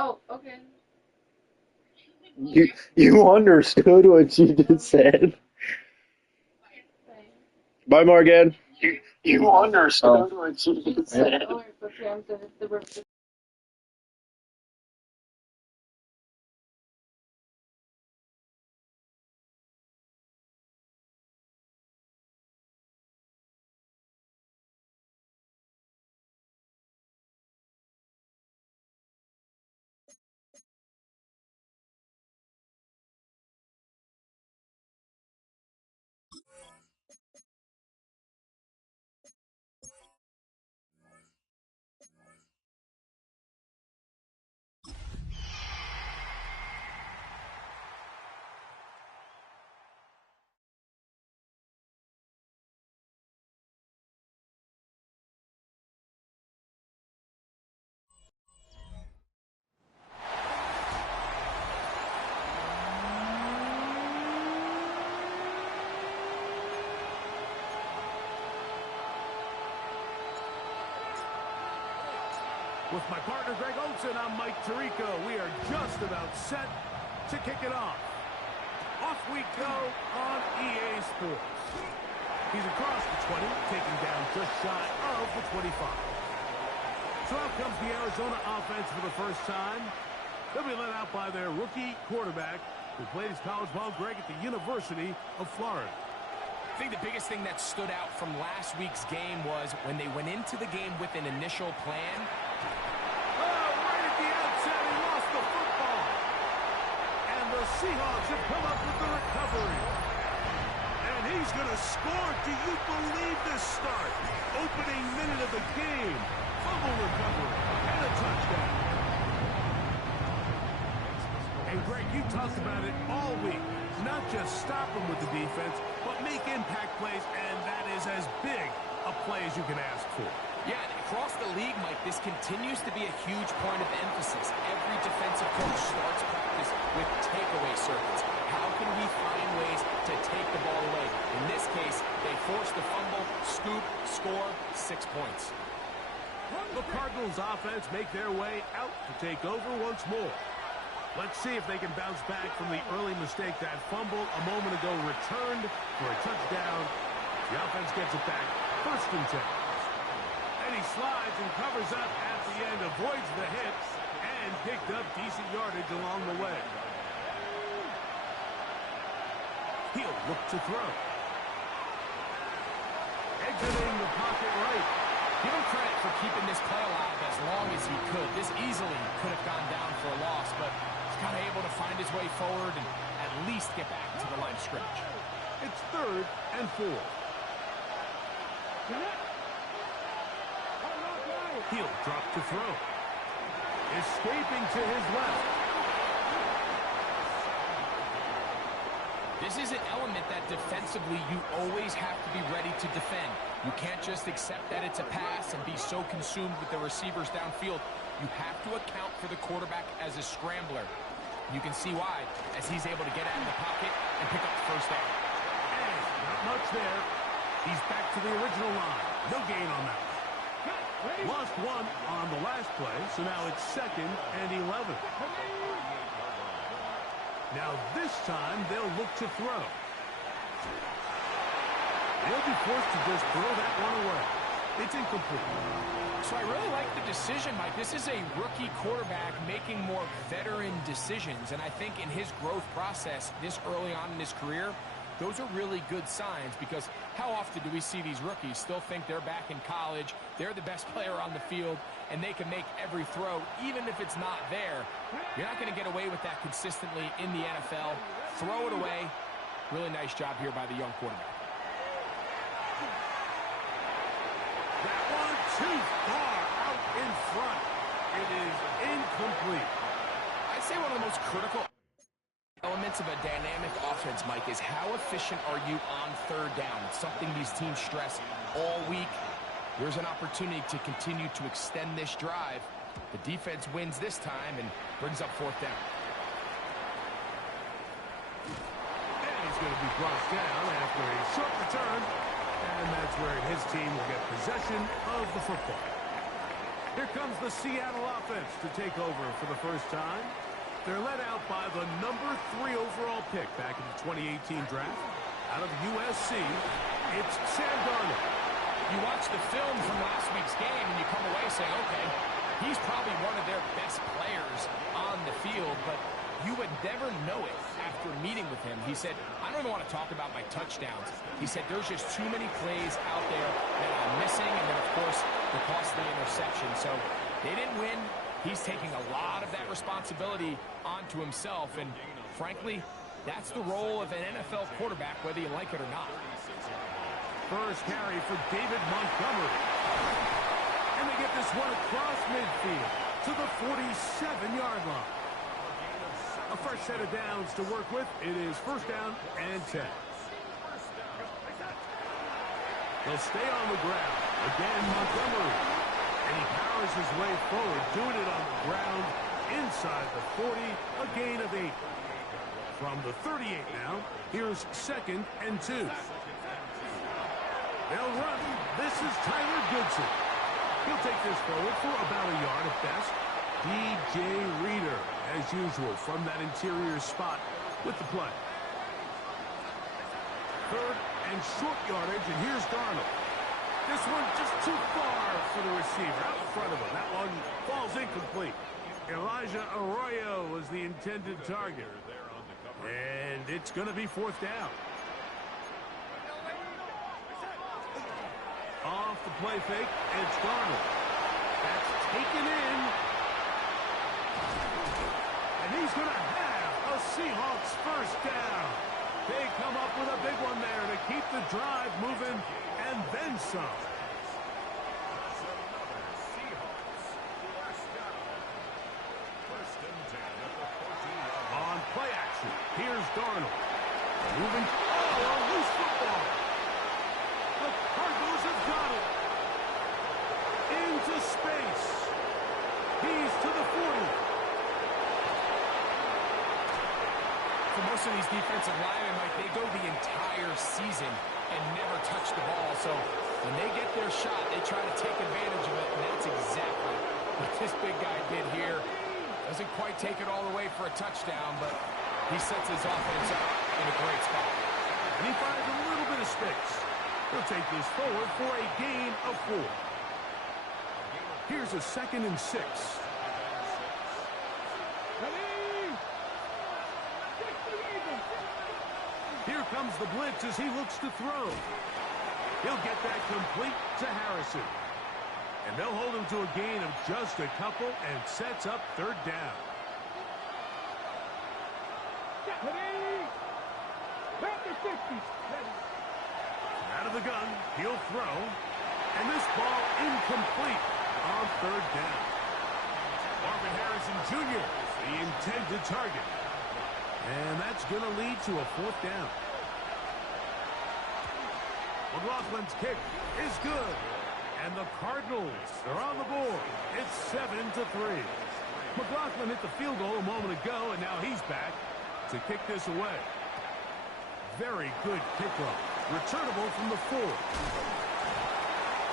Oh, okay. You understood what you just said. Fine. Bye, Morgan. You You understood understood what what you you just said. said. Oh, porque antes de With my partner, Greg Olson, I'm Mike Tirico. We are just about set to kick it off. Off we go on EA Sports. He's across the 20, taking down just shy of the 25. So out comes the Arizona offense for the first time. They'll be led out by their rookie quarterback, who played his college ball, Greg, at the University of Florida. I think the biggest thing that stood out from last week's game was when they went into the game with an initial plan. Right at the outset, he lost the football. And the Seahawks have come up with the recovery. And he's going to score. Do you believe this start? Opening minute of the game. Fumble recovery. And a touchdown. And Greg, you talked about it all week. Not just stop them with the defense, but make impact plays, and that is as big a play as you can ask for. Yeah, and across the league, Mike, this continues to be a huge point of emphasis. Every defensive coach starts practice with takeaway circuits. How can we find ways to take the ball away? In this case, they forced the fumble, scoop, score, 6 points. The Cardinals offense make their way out to take over once more. Let's see if they can bounce back from the early mistake. That fumble a moment ago returned for a touchdown. The offense gets it back. 1st and 10. And he slides and covers up at the end, avoids the hits, and picked up decent yardage along the way. He'll look to throw. Exiting the pocket right. Give him credit for keeping this play alive as long as he could. This easily could have gone down for a loss, but he's kind of able to find his way forward and at least get back to the line of scrimmage. It's 3rd and 4. He'll drop to throw. Escaping to his left. This is an element that defensively you always have to be ready to defend. You can't just accept that it's a pass and be so consumed with the receivers downfield. You have to account for the quarterback as a scrambler. You can see why, as he's able to get out of the pocket and pick up the 1st down. And not much there. He's back to the original line. No gain on that. Lost 1 on the last play, so now it's 2nd and 11. Now this time they'll look to throw. They'll be forced to just throw that one away. It's incomplete. So I really like the decision, Mike. This is a rookie quarterback making more veteran decisions, and I think in his growth process this early on in his career, those are really good signs, because how often do we see these rookies still think they're back in college, they're the best player on the field, and they can make every throw, even if it's not there. You're not going to get away with that consistently in the NFL. Throw it away. Really nice job here by the young quarterback. That one too far out in front. It is incomplete. I'd say one of the most critical elements of a dynamic offense, Mike, is how efficient are you on 3rd down? It's something these teams stress all week. There's an opportunity to continue to extend this drive. The defense wins this time and brings up 4th down. And he's going to be brought down after a short return. And that's where his team will get possession of the football. Here comes the Seattle offense to take over for the first time. They're led out by the number 3 overall pick back in the 2018 draft. Out of USC, it's Sam Darnold. You watch the film from last week's game and you come away saying, okay, he's probably one of their best players on the field, but you would never know it after meeting with him. He said, I don't even want to talk about my touchdowns. He said, there's just too many plays out there that I'm missing, and then, of course, the costly interception. So they didn't win. He's taking a lot of that responsibility onto himself, and frankly, that's the role of an NFL quarterback, whether you like it or not. First carry for David Montgomery. And they get this one across midfield to the 47-yard line. A fresh set of downs to work with. It is first down and 10. They'll stay on the ground. Again, Montgomery. And he powers his way forward, doing it on the ground inside the 40, a gain of 8. From the 38 now, here's second and 2. They'll run. This is Tyler Goodson. He'll take this forward for about a yard at best. DJ Reader, as usual, from that interior spot with the play. Third and short yardage, and here's Darnold. This one just too far for the receiver out in front of him. That one falls incomplete. Elijah Arroyo was the intended target. And it's going to be fourth down. Off the play fake, it's Darnold. That's taken in. And he's going to have a Seahawks first down. They come up with a big one there to keep the drive moving, and then some. On play action, here's Darnold. Moving. Oh, a loose football. The Cardinals have got it. Into space. He's to the 40. For most of these defensive linemen, Mike, they go the entire season and never touch the ball. So when they get their shot, they try to take advantage of it, and that's exactly what this big guy did here. Doesn't quite take it all the way for a touchdown, but he sets his offense up in a great spot. And he finds a little bit of space. He'll take this forward for a gain of 4. Here's a second and 6. Here comes the blitz as he looks to throw. He'll get that complete to Harrison. And they'll hold him to a gain of just a couple and sets up third down. Out of the gun, he'll throw. And this ball incomplete on third down. Marvin Harrison Jr., the intended target. And that's going to lead to a fourth down. McLaughlin's kick is good. And the Cardinals are on the board. It's 7-3. McLaughlin hit the field goal a moment ago, and now he's back to kick this away. Very good kickoff. Returnable from the 4.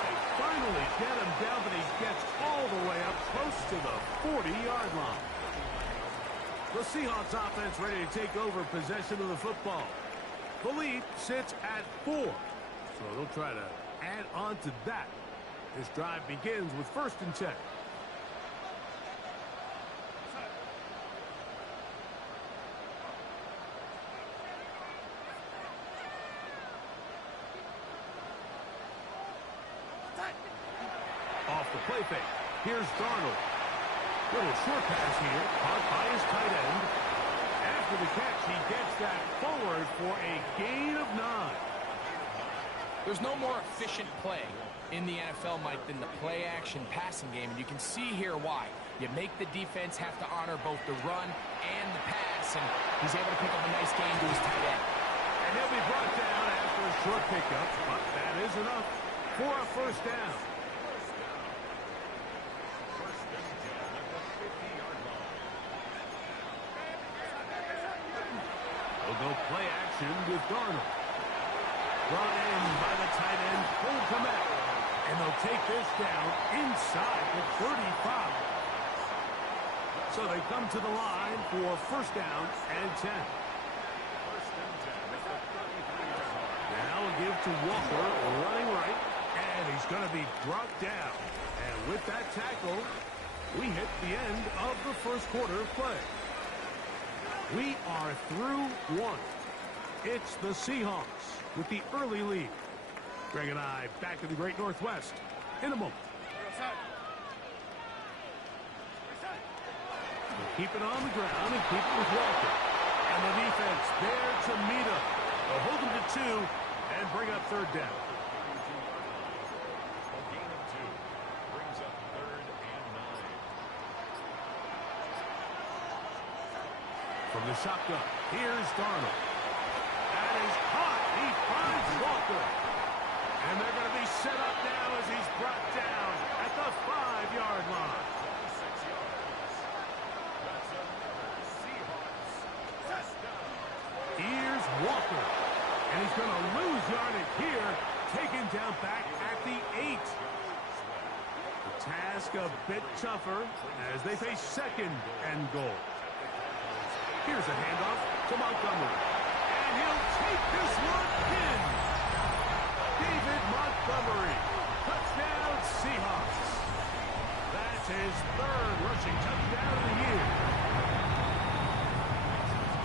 They finally get him down, but he gets all the way up close to the 40-yard line. The Seahawks offense ready to take over possession of the football. The lead sits at 4. So they'll try to add on to that. This drive begins with first and 10. Off the play fake. Here's Darnold. Little short pass here, caught by his tight end. After the catch, he gets that forward for a gain of 9. There's no more efficient play in the NFL, Mike, than the play-action passing game, and you can see here why. You make the defense have to honor both the run and the pass, and he's able to pick up a nice gain to his tight end. And he'll be brought down after a short pickup, but that is enough for a first down. They'll go play action with Darnold. Brought in by the tight end, Cole Kmet. And they'll take this down inside the 35. So they come to the line for first down and 10. Now a give to Walker, running right, and he's going to be brought down. And with that tackle, we hit the end of the first quarter of play. We are through one. It's the Seahawks with the early lead. Greg and I back in the Great Northwest in a moment. Keep it on the ground and keep it with Walker. And the defense there to meet him. They'll hold him to 2 and bring up third down. A gain of 2 brings up 3rd and 9. From the shotgun, here's Darnold. That is caught. He finds Walker. And they're going to be set up now as he's brought down at the 5-yard line. 6 yards. That's another Seahawks first down. Here's Walker. And he's going to lose yardage here, taken down back at the 8. The task a bit tougher as they face second and goal. Here's a handoff to Montgomery. And he'll take this one in. David Montgomery. Touchdown Seahawks. That's his 3rd rushing touchdown of the year.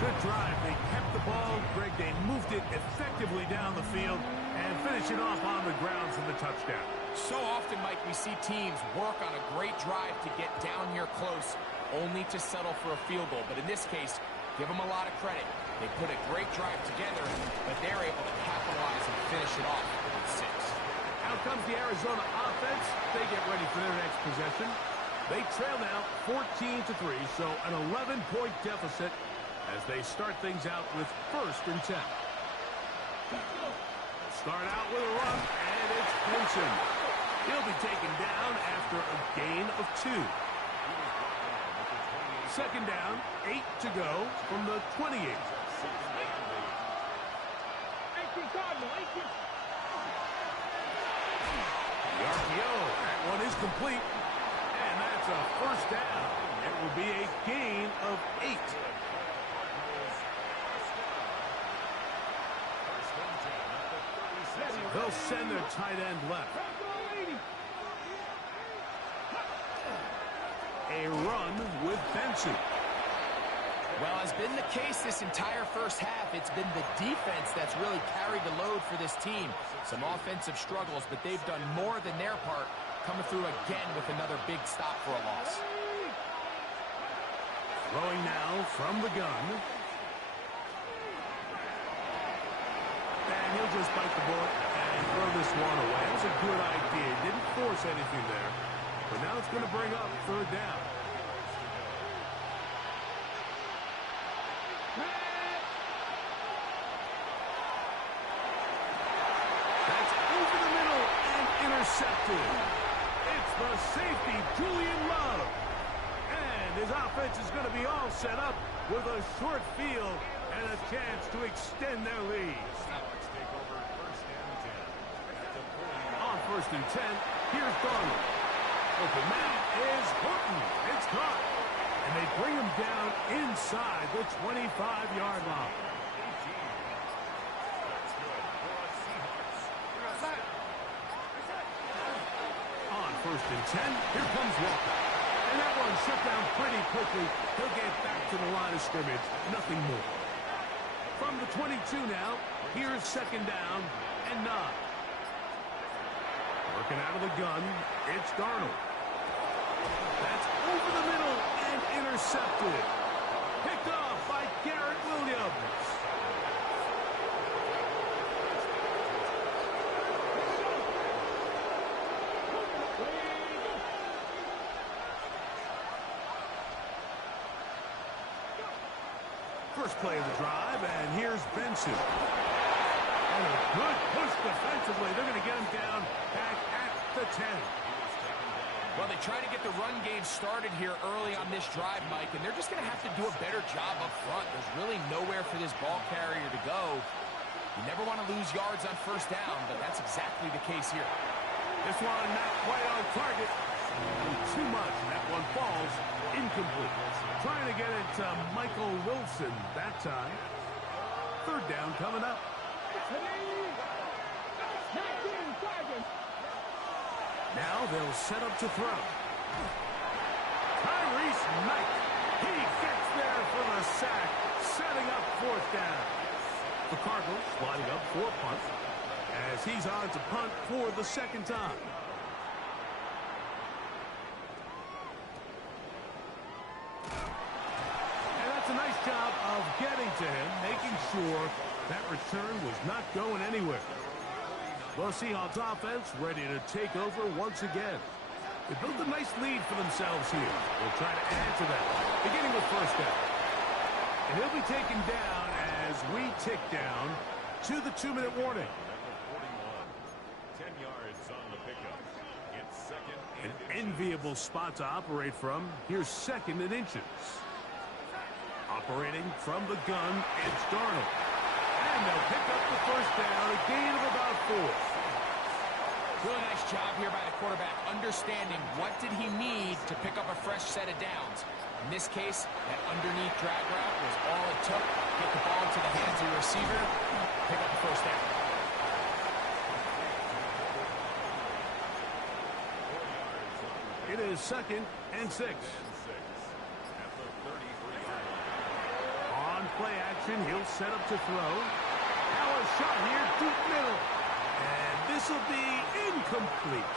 Good drive. They kept the ball. Greg, they moved it effectively down the field and finish it off on the ground for the touchdown. So often, Mike, we see teams work on a great drive to get down here close, only to settle for a field goal. But in this case, give them a lot of credit. They put a great drive together, but they're able to capitalize and finish it off with 6. Out comes the Arizona offense. They get ready for their next possession. They trail now 14-3, so an 11-point deficit as they start things out with 1st and 10. Start out with a run, and it's Benson. He'll be taken down after a gain of 2. Second down, 8 to go from the 28. The RPO, that one is complete, and that's a first down. It will be a gain of 8. They'll send their tight end left. A run with Benson. Well, as been the case this entire first half, it's been the defense that's really carried the load for this team. Some offensive struggles, but they've done more than their part, coming through again with another big stop for a loss. Throwing now from the gun. And he'll just bite the bullet and throw this one away. That was a good idea. Didn't force anything there. But now it's going to bring up third down. That's over the middle and intercepted. It's the safety, Julian Love. And his offense is going to be all set up with a short field and a chance to extend their lead. Seahawks take over 1st and 10. On 1st and 10, here's Darnold. Open man is Horton. It's caught. And they bring him down inside the 25-yard line. 18. That's good for a Seahawks. On 1st and 10, here comes Walker. And that one shut down pretty quickly. He'll get back to the line of scrimmage. Nothing more. From the 22 now, here's second down and 9. Working out of the gun, it's Darnold. That's over the middle and intercepted. Picked off by Garrett Williams. First play of the drive, and here's Benson. And a good push defensively. They're going to get him down back at the 10. Well, they try to get the run game started here early on this drive, Mike, and they're just going to have to do a better job up front. There's really nowhere for this ball carrier to go. You never want to lose yards on first down, but that's exactly the case here. This one not quite on target. Too much. That one falls incomplete. Trying to get it to Michael Wilson that time. Third down coming up. Now they'll set up to throw. Tyrese Knight. He gets there for the sack, setting up fourth down. The Cardinals sliding up for a punt as he's on to punt for the second time. And that's a nice job of getting to him, making sure that return was not going anywhere. The Seahawks offense ready to take over once again. They built a nice lead for themselves here. They'll try to add to that, beginning with first down. And he'll be taken down as we tick down to the 2-minute warning. Number 41, 10 yards on the pickup. It's second and An enviable spot to operate from. Here's second and inches. Operating from the gun, it's Darnold. And they'll pick up the first down, a gain of about 4. Really nice job here by the quarterback, understanding what did he need to pick up a fresh set of downs. In this case, that underneath drag route was all it took. Get the ball into the hands of the receiver, pick up the first down. It is second and 6. at the 33-yard line. On play action, he'll set up to throw. Now a shot here, deep middle. And this will be incomplete.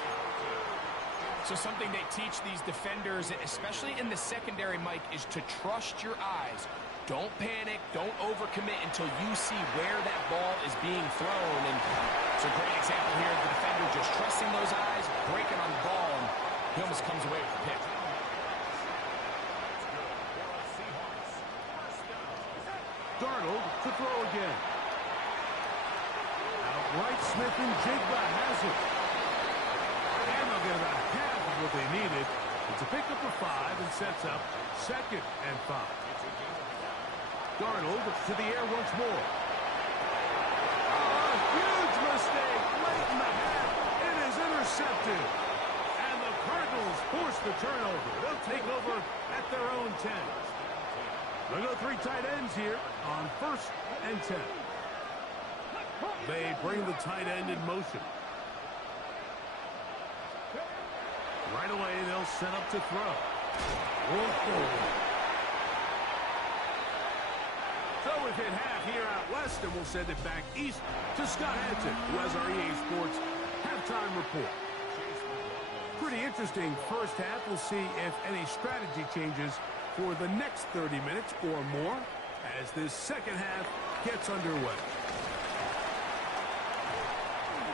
So something they teach these defenders, especially in the secondary, Mike, is to trust your eyes. Don't panic. Don't overcommit until you see where that ball is being thrown. And it's a great example here of the defender just trusting those eyes, breaking on the ball, and he almost comes away with the pick. Darnold to throw again. Outright Smith and Jigba has it. And they'll get about half of what they needed. It's a pickup of 5 and sets up second and 5. Darnold to the air once more. Oh, a huge mistake late in the half. It is intercepted. And the Cardinals force the turnover. They'll take over at their own 10. They'll go 3 tight ends here on first and 10. They bring the tight end in motion. Right away, they'll set up to throw. So we've hit half here out west, and we'll send it back east to Scott Hansen, who has our EA Sports halftime report. Pretty interesting first half. We'll see if any strategy changes for the next 30 minutes or more as this second half gets underway.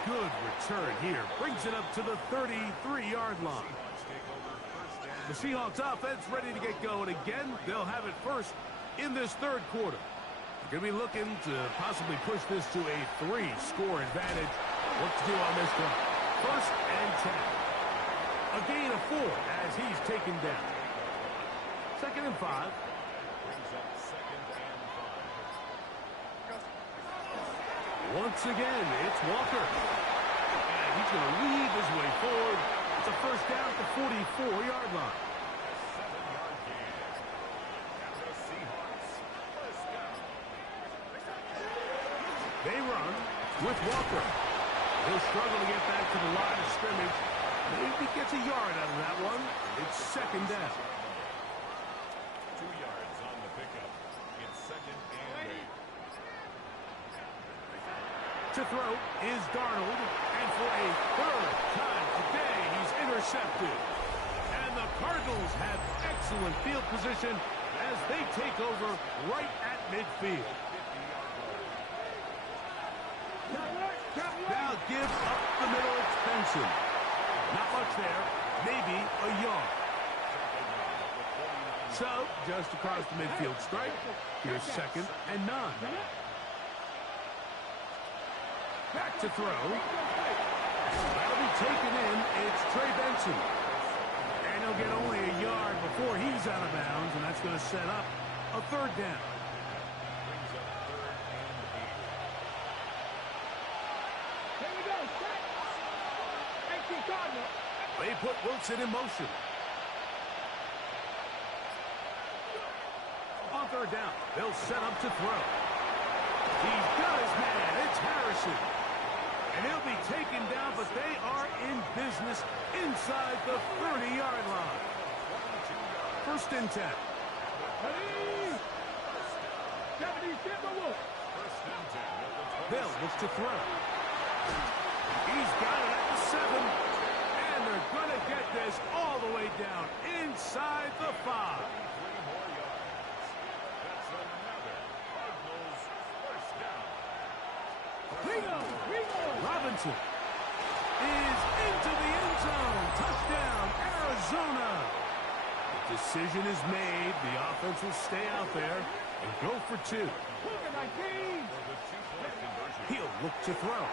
Good return here. Brings it up to the 33-yard line. The Seahawks offense ready to get going again. They'll have it first in this third quarter. They're going to be looking to possibly push this to a 3-score advantage. What to do on this one? First and 10. A gain of 4 as he's taken down. Second and 5. Brings up second and 5. Once again, it's Walker. And he's going to weave his way forward. It's a first down at the 44-yard line. 7-yard gain. And the Seahawks first down. They run with Walker. He'll struggle to get back to the line of scrimmage. Maybe gets a yard out of that one. It's second down. 2 yards on the pickup. It's second and 8. To throw is Darnold. And for a third time today, he's intercepted. And the Cardinals have excellent field position as they take over right at midfield. Now give up the middle extension. Not much there. Maybe a yard. So, just across the midfield stripe, here's second and 9. Back to throw. That'll be taken in. It's Trey Benson. And he'll get only a yard before he's out of bounds, and that's going to set up a third down. Brings up third and 8. They put Wilson in motion. On third down, they'll set up to throw. He's got his man. It's Harrison. And he'll be taken down, but they are in business inside the 30-yard line. First and 10. They'll look to throw. He's got it at the 7. And they're going to get this all the way down inside the 5. Robinson is into the end zone. Touchdown, Arizona. The decision is made. The offense will stay out there and go for 2. He'll look to throw.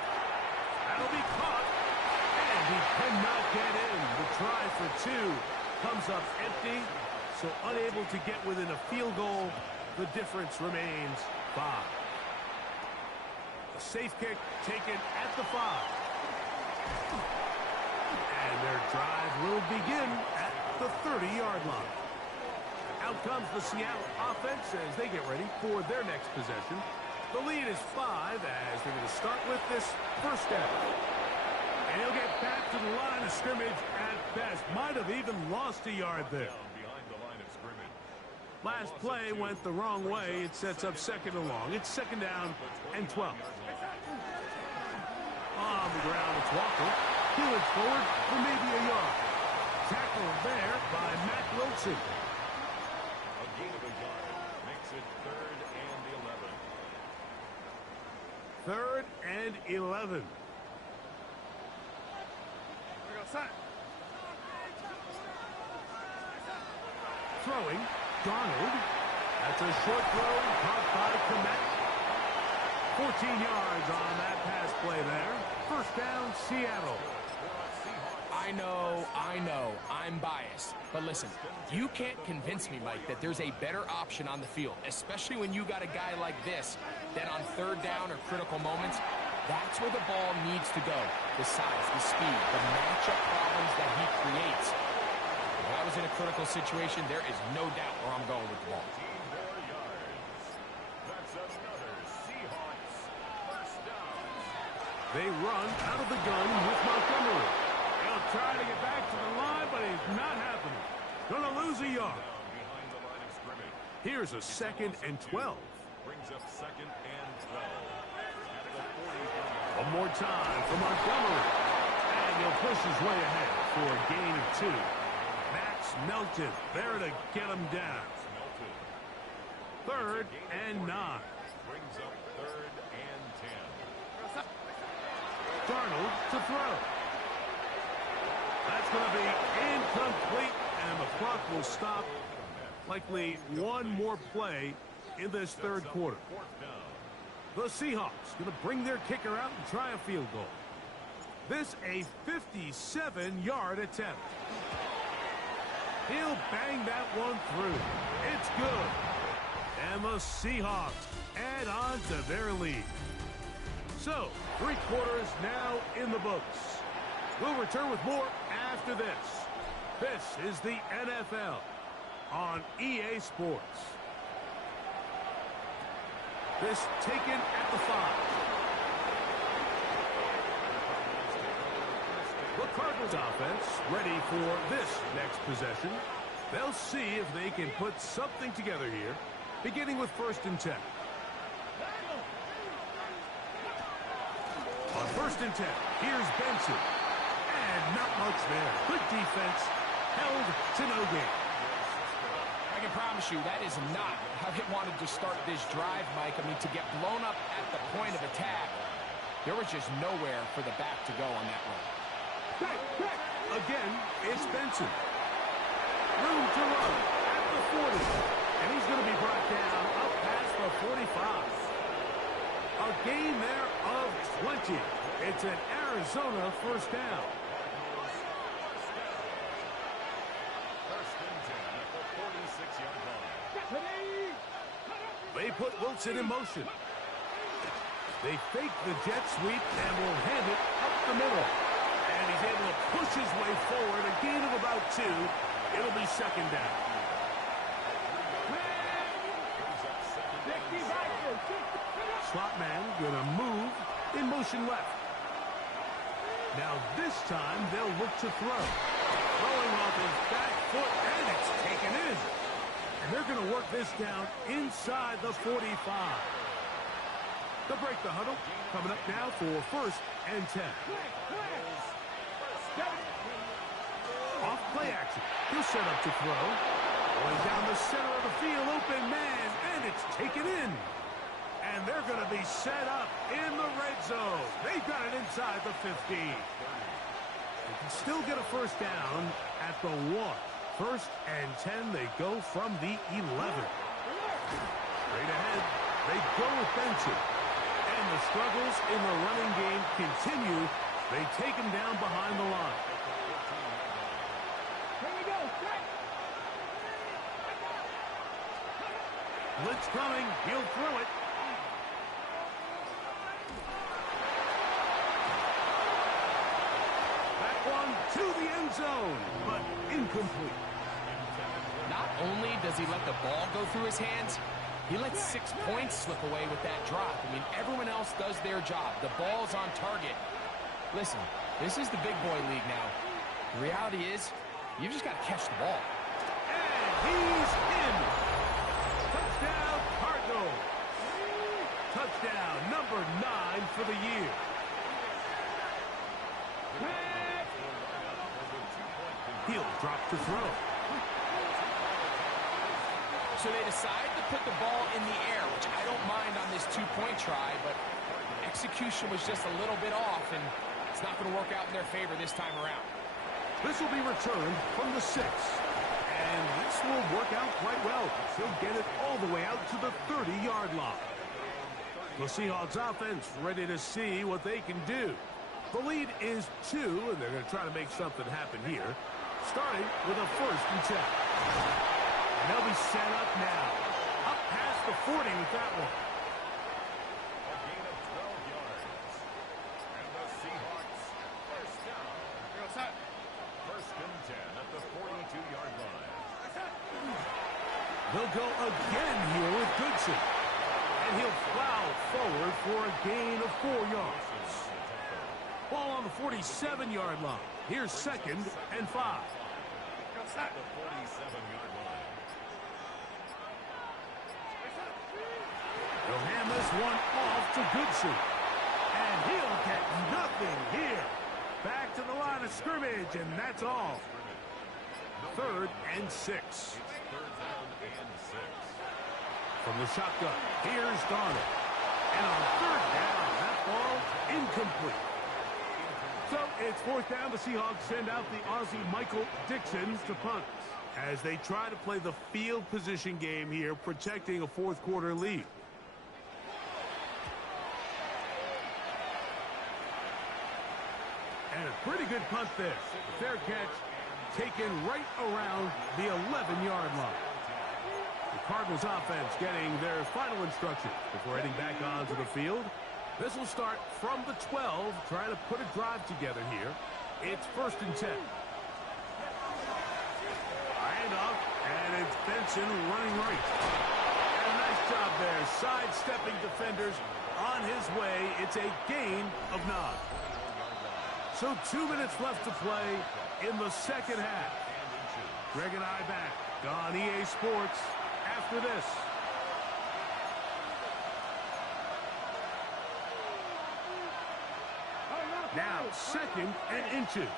That'll be caught. And he cannot get in. The try for 2 comes up empty. So unable to get within a field goal. The difference remains 5. A safe kick taken at the 5. And their drive will begin at the 30-yard line. Out comes the Seattle offense as they get ready for their next possession. The lead is 5 as they're going to start with this first down. And he'll get back to the line of scrimmage at best. Might have even lost a yard there. Last play went the wrong way. It sets up second and long. It's second down and 12. On the ground, it's Walker. Peeling forward for maybe a yard. Tackled there by Matt Wilson. A gain of a yard makes it 3rd and 11. 3rd and 11. Throwing. Donald. That's a short throw caught by Komet. 14 yards on that pass play there. First down, Seattle. I know, I'm biased. But listen, you can't convince me, Mike, that there's a better option on the field, especially when you got a guy like this that on third down or critical moments, that's where the ball needs to go. The size, the speed, the matchup problems that he creates. If I was in a critical situation, there is no doubt where I'm going with the ball. 14 more yards. That's another Seahawks first down. They run out of the gun with Montgomery. He'll try to get back to the line, but it's not happening. Gonna lose a yard. Down behind the line of scrimmage. Here's a 2nd and 12. Brings up 2nd and 12. At the 40. One more time for Montgomery. And he'll push his way ahead for a gain of 2. Max Melton there to get him down. 3rd and 9. Brings up 3rd and 10. Darnold to throw. That's going to be incomplete, and the clock will stop. Likely one more play in this 3rd quarter. 4th down. The Seahawks going to bring their kicker out and try a field goal. This a 57-yard attempt. He'll bang that one through. It's good. And the Seahawks add on to their lead. So, 3 quarters now in the books. We'll return with more after this. This is the NFL on EA Sports. This taken at the 5. The Cardinals offense ready for this next possession. They'll see if they can put something together here, beginning with 1st and 10. On 1st and 10, here's Benson. And not much there. Good defense, held to no gain. I can promise you that is not how they wanted to start this drive, Mike. I mean, to get blown up at the point of attack, there was just nowhere for the back to go on that run. Again, it's Benson. Room to run at the 40. And he's going to be brought down up past the 45. A gain there of 20. It's an Arizona first down. They put Wilson in motion. They fake the jet sweep and will hand it up the middle. And he's able to push his way forward. A gain of about 2. It'll be second down. Slot man gonna move in motion left. Now this time they'll look to throw. Throwing off his back foot, and it's taken in. And they're gonna work this down inside the 45. They'll break the huddle. Coming up now for 1st and 10. Off play action. He'll set up to throw. Going down the center of the field, open man, and it's taken in. And they're going to be set up in the red zone. They've got it inside the 15. They can still get a first down at the 1. 1st and 10, they go from the 11. Straight ahead, they go with Benson. And the struggles in the running game continue. They take him down behind the line. Blitz coming. He'll throw it. That one to the end zone, but incomplete. Not only does he let the ball go through his hands, he lets 6 points slip away with that drop. I mean, everyone else does their job. The ball's on target. Listen, this is the big boy league now. The reality is, you've just got to catch the ball. And he's in. Touchdown, Cardinals. Touchdown, number 9 for the year. He'll drop to throw. So they decide to put the ball in the air, which I don't mind on this 2-point try, but execution was just a little bit off, and it's not going to work out in their favor this time around. This will be returned from the 6. And this will work out quite well. He'll get it all the way out to the 30-yard line. The Seahawks offense ready to see what they can do. The lead is 2, and they're going to try to make something happen here. Starting with a 1st and 10. And they'll be set up now. Up past the 40 with that one. A gain of 12 yards. And the Seahawks first down. 1st and 10 at the 42-yard line. They'll go again here with Goodson. And he'll plow forward for a gain of 4 yards. Ball on the 47-yard line. Here's 2nd and 5. At the 47-yard line. They'll hand this one off to Goodson. And he'll get nothing here. Back to the line of scrimmage, and that's all. 3rd and 6. 3rd down and 6. From the shotgun, here's Darnold. And on 3rd down, that ball incomplete. So it's 4th down. The Seahawks send out the Aussie Michael Dixon to punt as they try to play the field position game here, protecting a 4th quarter lead. And a pretty good punt there. Fair catch taken right around the 11-yard line. The Cardinals offense getting their final instruction before heading back onto the field. This will start from the 12, trying to put a drive together here. It's 1st and 10. Handoff, and it's Benson running right. And a nice job there, sidestepping defenders on his way. It's a gain of 9. So 2 minutes left to play in the 2nd half. Greg and I back on EA Sports after this. Now 2nd and inches.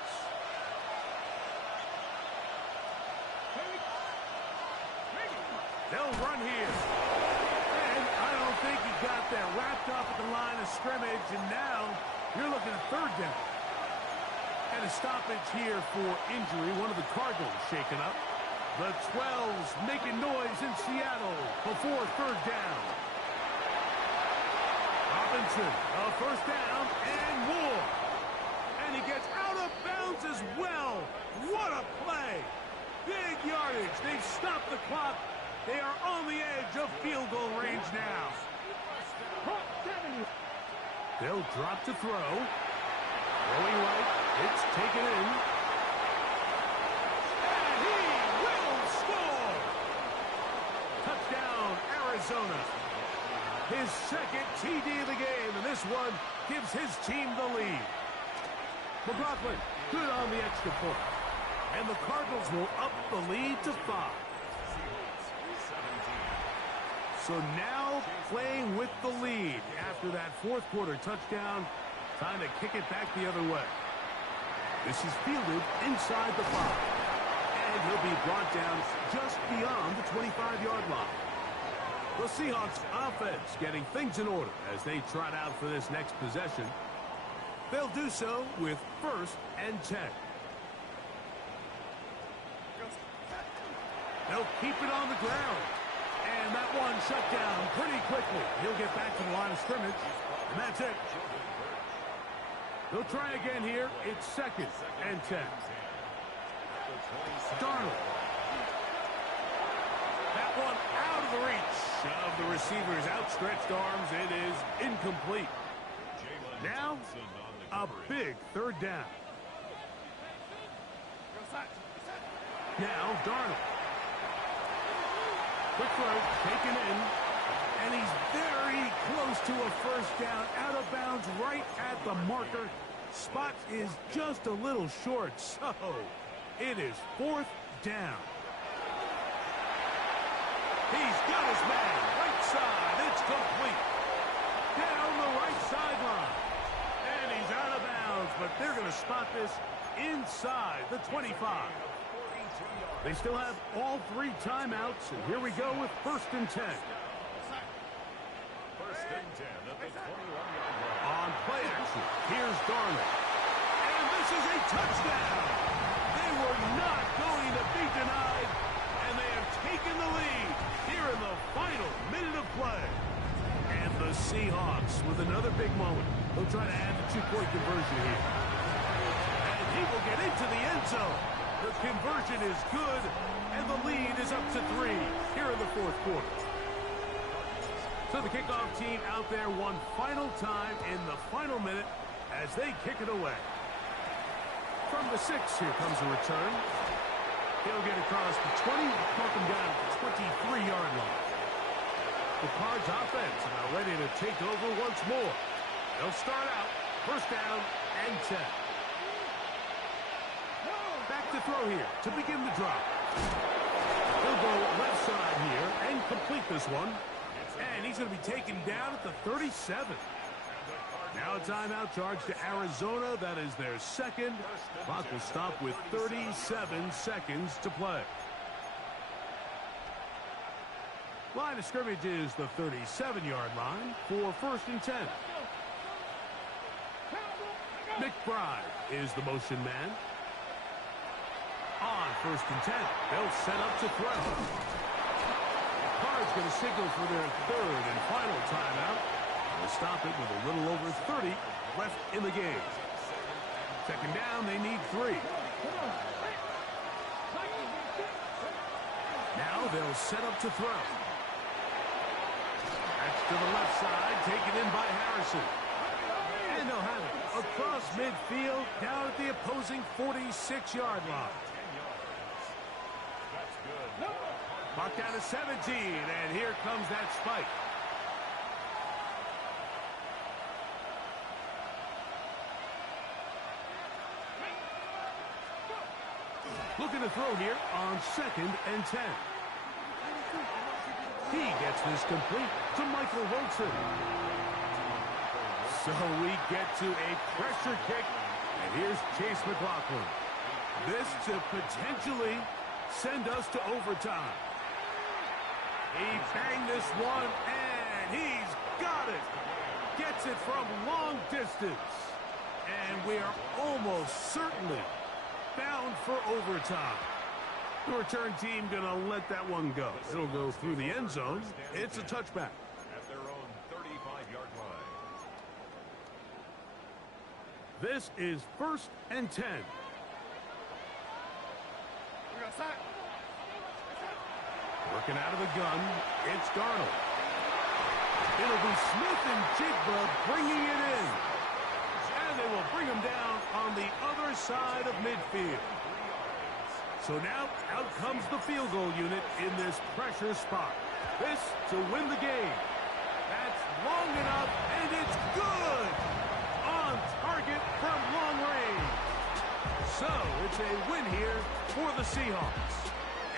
They'll run here. And I don't think he got there. Wrapped up at the line of scrimmage, and now you're looking at 3rd down. And a stoppage here for injury. One of the Cardinals shaken up. The 12's making noise in Seattle before 3rd down. Robinson, a 1st down and more. And he gets out of bounds as well. What a play. Big yardage. They've stopped the clock. They are on the edge of field goal range now. They'll drop to throw. Throwing right It's taken in. And he will score! Touchdown, Arizona. His second TD of the game, and this one gives his team the lead. McLaughlin, good on the extra point. And the Cardinals will up the lead to 5. So now playing with the lead after that fourth quarter touchdown. Time to kick it back the other way. This is fielded inside the 5. And he'll be brought down just beyond the 25-yard line. The Seahawks offense getting things in order as they trot out for this next possession. They'll do so with 1st and 10. They'll keep it on the ground. And that one shut down pretty quickly. He'll get back to the line of scrimmage. And that's it. They'll try again here. It's 2nd and 10. Darnold. That one out of the reach of the receiver's outstretched arms. It is incomplete. Now, a big 3rd down. Now, Darnold. Quick throw, taken in, and he's very close to a 1st down, out of bounds, right at the marker. Spot is just a little short, so it is 4th down. He's got his man, right side, it's complete. Down the right sideline, and he's out of bounds, but they're going to spot this inside the 25. They still have all 3 timeouts, and here we go with 1st and 10. 1st and 10 at the 21-yard line. On play action, here's Darnold. And this is a touchdown! They were not going to be denied, and they have taken the lead here in the final minute of play. And the Seahawks with another big moment. They'll try to add the 2-point conversion here. And he will get into the end zone. The conversion is good, and the lead is up to 3 here in the 4th quarter. So the kickoff team out there one final time in the final minute as they kick it away. From the 6, here comes a return. He'll get across the 20, mark him down at the 23-yard line. The Cards offense are now ready to take over once more. They'll start out 1st down and 10. Back to throw here to begin the drive. He'll go left side here and complete this one. And he's going to be taken down at the 37. Now a timeout charge to Arizona. That is their 2nd. Clock will stop with 37 seconds to play. Line of scrimmage is the 37-yard line for 1st and 10. McBride is the motion man. On 1st and 10, they'll set up to throw. Cards going to signal for their 3rd and final timeout. They'll stop it with a little over 30 left in the game. 2nd down, they need 3. Now they'll set up to throw. That's to the left side, taken in by Harrison. And they'll have it across midfield, down at the opposing 46-yard line. Marked down to 17, and here comes that spike. Looking to throw here on 2nd and 10. He gets this complete to Michael Wilson. So we get to a pressure kick, and here's Chase McLaughlin. This to potentially send us to overtime. He banged this one, and he's got it. Gets it from long distance. And we are almost certainly bound for overtime. The return team going to let that one go. It'll go through the end zone. It's a touchback. At their own 35-yard line. This is 1st and 10. Working out of the gun, it's Darnold. It'll be Smith and Jigba bringing it in. And they will bring him down on the other side of midfield. So now, out comes the field goal unit in this pressure spot. This to win the game. That's long enough, and it's good! On target from long range. So, it's a win here for the Seahawks.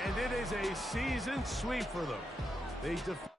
And it is a season sweep for them. They defeat